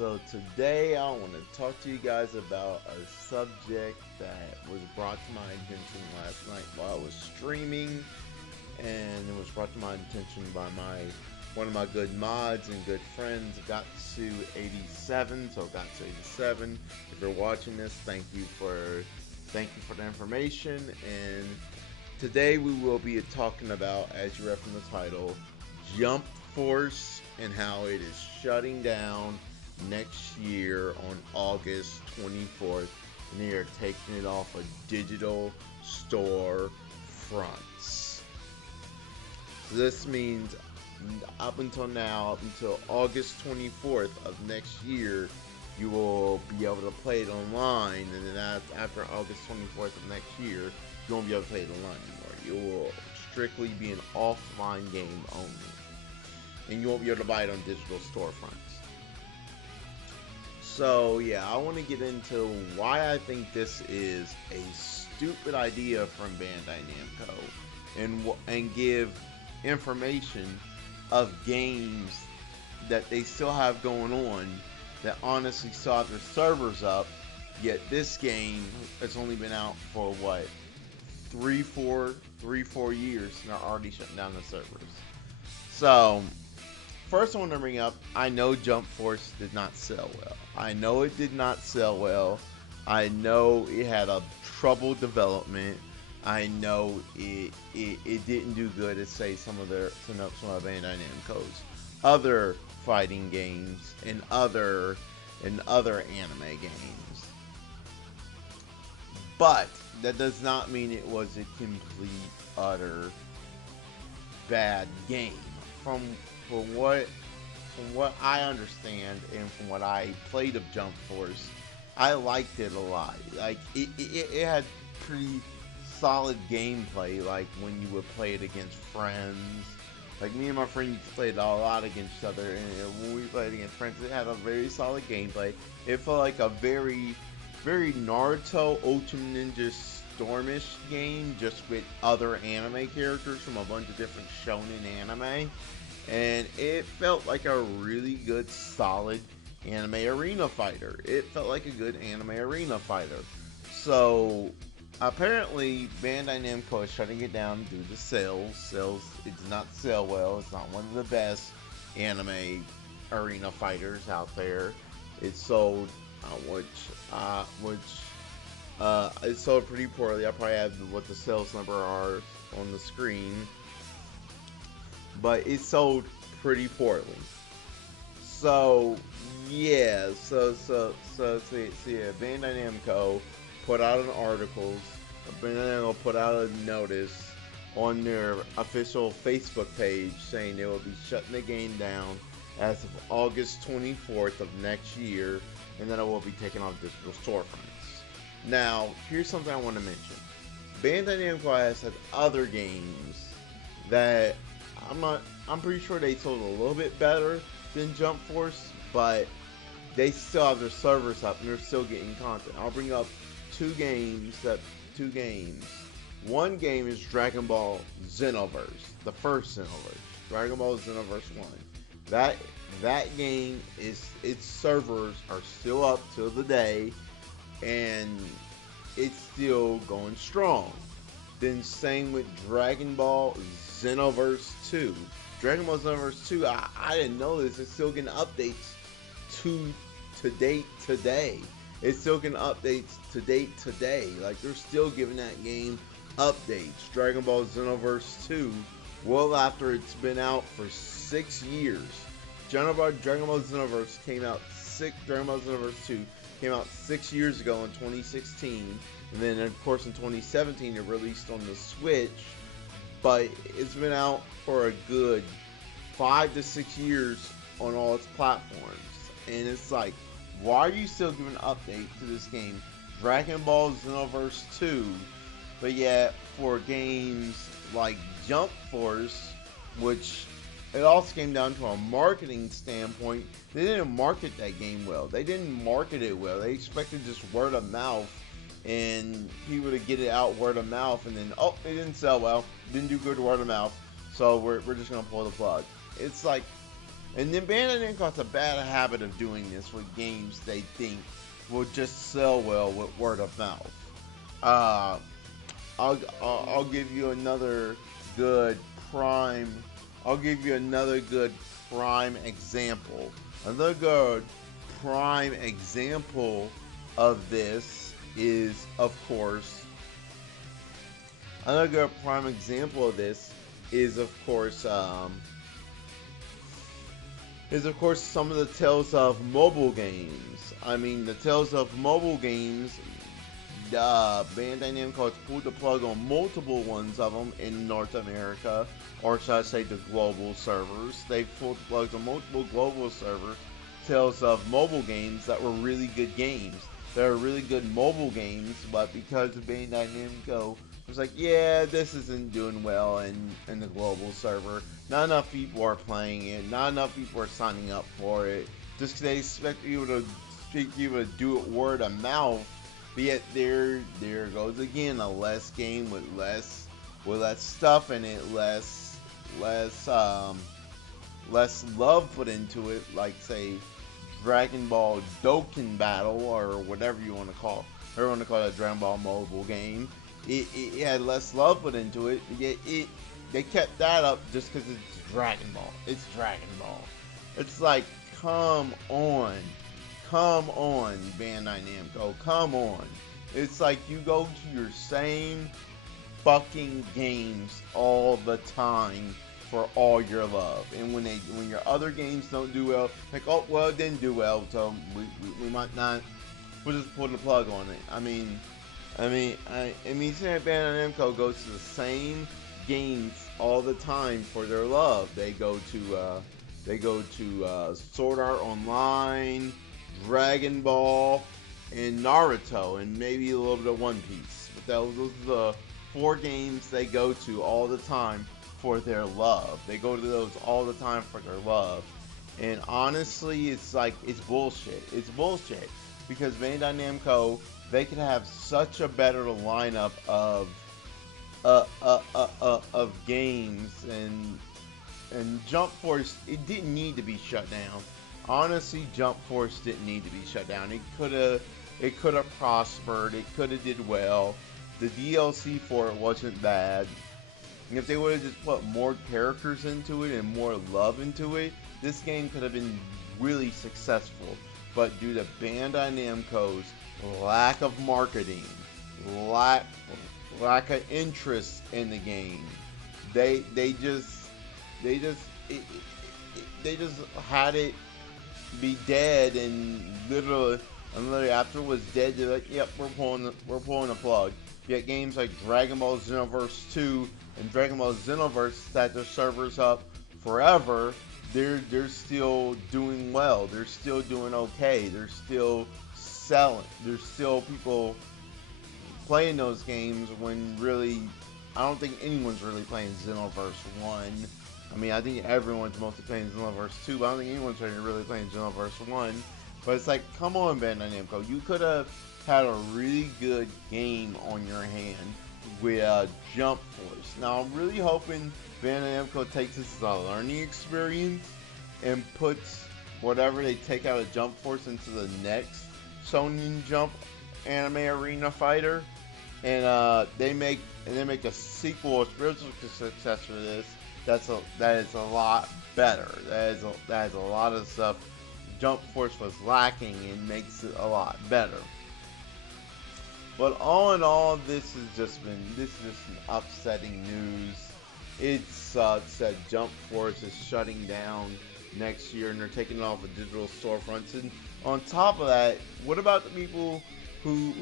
So today I want to talk to you guys about a subject that was brought to my attention last night while I was streaming, and it was brought to my attention by my one of my good mods and good friends, Gatsu87. So Gatsu87, if you're watching this, thank you for the information. And today we will be talking about, as you read from the title, Jump Force and how it is shutting down next year on August 24th, and they are taking it off of digital store fronts. So this means up until now, up until August 24th of next year, you will be able to play it online, and then after August 24th of next year, you won't be able to play it online anymore. You will strictly be an offline game only, and you won't be able to buy it on digital storefronts. So yeah, I want to get into why I think this is a stupid idea from Bandai Namco, and give information of games that they still have going on that honestly still have their servers up. Yet this game has only been out for what, 3, 4 years, and they're already shutting down the servers. So first, I want to bring up, I know Jump Force did not sell well. I know it did not sell well. I know it had a troubled development. I know it didn't do good as, say, some of Bandai Namco's other fighting games and other anime games. But that does not mean it was a complete, utter bad game. From from what from what I understand and from what I played of Jump Force, I liked it a lot. Like it had pretty solid gameplay. Like when you would play it against friends. Like me and my friend used to play it a lot against each other, and when we played against friends, it had a very solid gameplay. It felt like a very Naruto Ultimate Ninja Stormish game, just with other anime characters from a bunch of different shonen anime. And it felt like a really good, solid anime arena fighter. It felt like a good anime arena fighter. So apparently, Bandai Namco is shutting it down due to sales. It did not sell well. It's not one of the best anime arena fighters out there. It sold, it sold pretty poorly. I probably have what the sales number are on the screen, but it sold pretty poorly. So yeah, yeah, Bandai Namco put out an article. Bandai Namco put out a notice on their official Facebook page saying they will be shutting the game down as of August 24th of next year, and then it will be taken off digital storefronts. Now, here's something I want to mention. Bandai Namco has had other games that I'm pretty sure they sold a little bit better than Jump Force, but they still have their servers up and they're still getting content. I'll bring up two games. One game is Dragon Ball Xenoverse, the first Xenoverse, Dragon Ball Xenoverse 1. That game, its servers are still up till the day, and it's still going strong. Then same with Dragon Ball Xenoverse 2. Dragon Ball Xenoverse 2, I didn't know this. It's still getting updates to date today. It's still getting updates to date today. Like, they're still giving that game updates. Dragon Ball Xenoverse 2, well after it's been out for 6 years. Dragon Ball Xenoverse came out Dragon Ball Xenoverse 2 came out 6 years ago in 2016, and then of course in 2017 it released on the Switch. But it's been out for a good 5 to 6 years on all its platforms, and it's like, why are you still giving an update to this game, Dragon Ball Xenoverse 2? But yet, for games like Jump Force, which it also came down to a marketing standpoint, they didn't market that game well. They didn't market it well. They expected just word of mouth and people to get it out word of mouth, and then, oh, it didn't sell well, didn't do good word of mouth, so we're just gonna pull the plug. It's like, And then Bandai Namco has a bad habit of doing this with games they think will just sell well with word of mouth. Uh, I'll give you another good prime. I'll give you another good prime example. Another good prime example of this is, of course, another good prime example of this is, of course, some of the Tales of mobile games. I mean, the Tales of mobile games, Bandai Namco has pulled the plug on multiple ones of them in North America, or should I say the global servers. They've pulled the plugs on multiple global servers, Tales of mobile games that were really good games. They're really good mobile games, but because of Bandai Namco was like, yeah, this isn't doing well in the global server. Not enough people are playing it. Not enough people are signing up for it. Just 'cause they expect people to do it word of mouth. But yet there goes again a less game with less stuff in it, less love put into it, like say Dragon Ball Dokkan Battle or whatever you want to call it. Or want to call it a Dragon Ball mobile game. It had less love put into it, yet they kept that up just because it's Dragon Ball. It's Dragon Ball. It's like, come on, Bandai Namco, come on. It's like you go to your same fucking games all the time for all your love, and when your other games don't do well, like, oh well, it didn't do well, so we might not. We'll just pull the plug on it. I mean, Bandai Namco goes to the same games all the time for their love. They go to Sword Art Online, Dragon Ball, and Naruto, and maybe a little bit of One Piece. But those are the 4 games they go to all the time for their love. They go to those all the time for their love. And honestly, it's like, it's bullshit. It's bullshit. Because Bandai Namco, they could have such a better lineup of games, and Jump Force, it didn't need to be shut down. Honestly, Jump Force didn't need to be shut down. It could have prospered. It could have did well. The DLC for it wasn't bad. And if they would have just put more characters into it and more love into it, this game could have been really successful. But due to Bandai Namco's lack of marketing, lack of interest in the game, they just had it be dead, and literally after it was dead, they're like, yep, we're pulling the plug. Yet games like Dragon Ball Xenoverse 2 and Dragon Ball Xenoverse that their servers up forever, they're still doing well. They're still doing okay. They're still selling. There's still people playing those games when really, I don't think anyone's really playing Xenoverse 1. I mean, I think everyone's mostly playing Xenoverse 2, but I don't think anyone's really playing Xenoverse 1. But it's like, come on, Bandai Namco. You could have had a really good game on your hand with Jump Force. Now, I'm really hoping Bandai Namco takes this as a learning experience and puts whatever they take out of Jump Force into the next Shonen Jump Anime Arena Fighter, and they make a sequel, a spiritual success for this. That is a lot better. That is a lot of stuff Jump Force was lacking, and makes it a lot better. But all in all, this is just an upsetting news. It sucks that Jump Force is shutting down next year, and they're taking it off of digital storefronts. And on top of that, what about the people who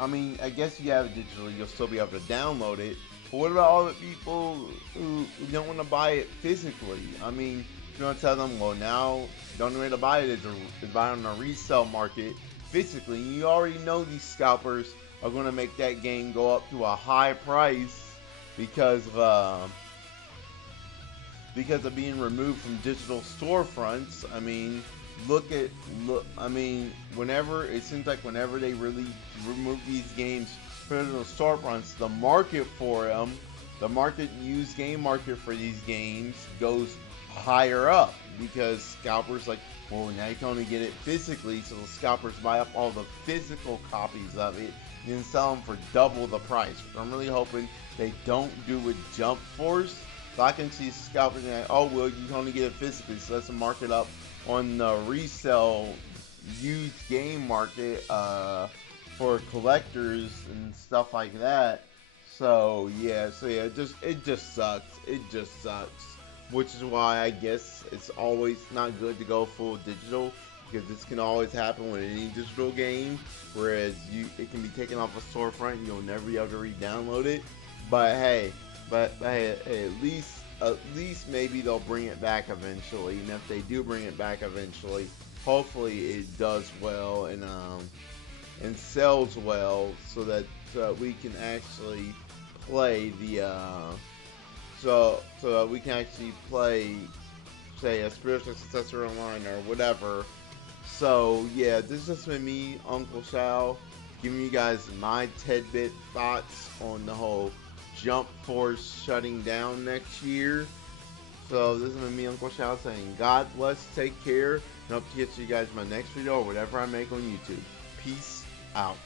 I mean, I guess you have it digitally, you'll still be able to download it. But what about all the people who don't want to buy it physically? I mean, you're going to tell them, well, now the only way to buy it is buy it on a resale market physically. And you already know these scalpers are going to make that game go up to a high price because of being removed from digital storefronts. I mean, whenever they really remove these games from digital storefronts, the market for them, the used game market for these games goes higher up, because scalpers like, well, now you can only get it physically, so the scalpers buy up all the physical copies of it and then sell them for double the price. Which I'm really hoping they don't do with Jump Force. So I can see scalpers like, oh well, you can only get it physically, so let's mark it up on the resale used game market for collectors and stuff like that. So yeah, it just sucks. It just sucks. Which is why I guess it's always not good to go full digital, because this can always happen with any digital game. Whereas it can be taken off a storefront, and you'll never be able to re-download it. But hey, hey, at least maybe they'll bring it back eventually. And if they do bring it back eventually, hopefully it does well and sells well, so that we can actually play the so that we can actually play, say, a spiritual successor online or whatever. So yeah, this has been me, Uncle Shao, giving you guys my tidbit thoughts on the whole Jump Force shutting down next year. So this has been me, Uncle Shao, saying God bless, take care, and hope to get you guys in my next video or whatever I make on YouTube. Peace out.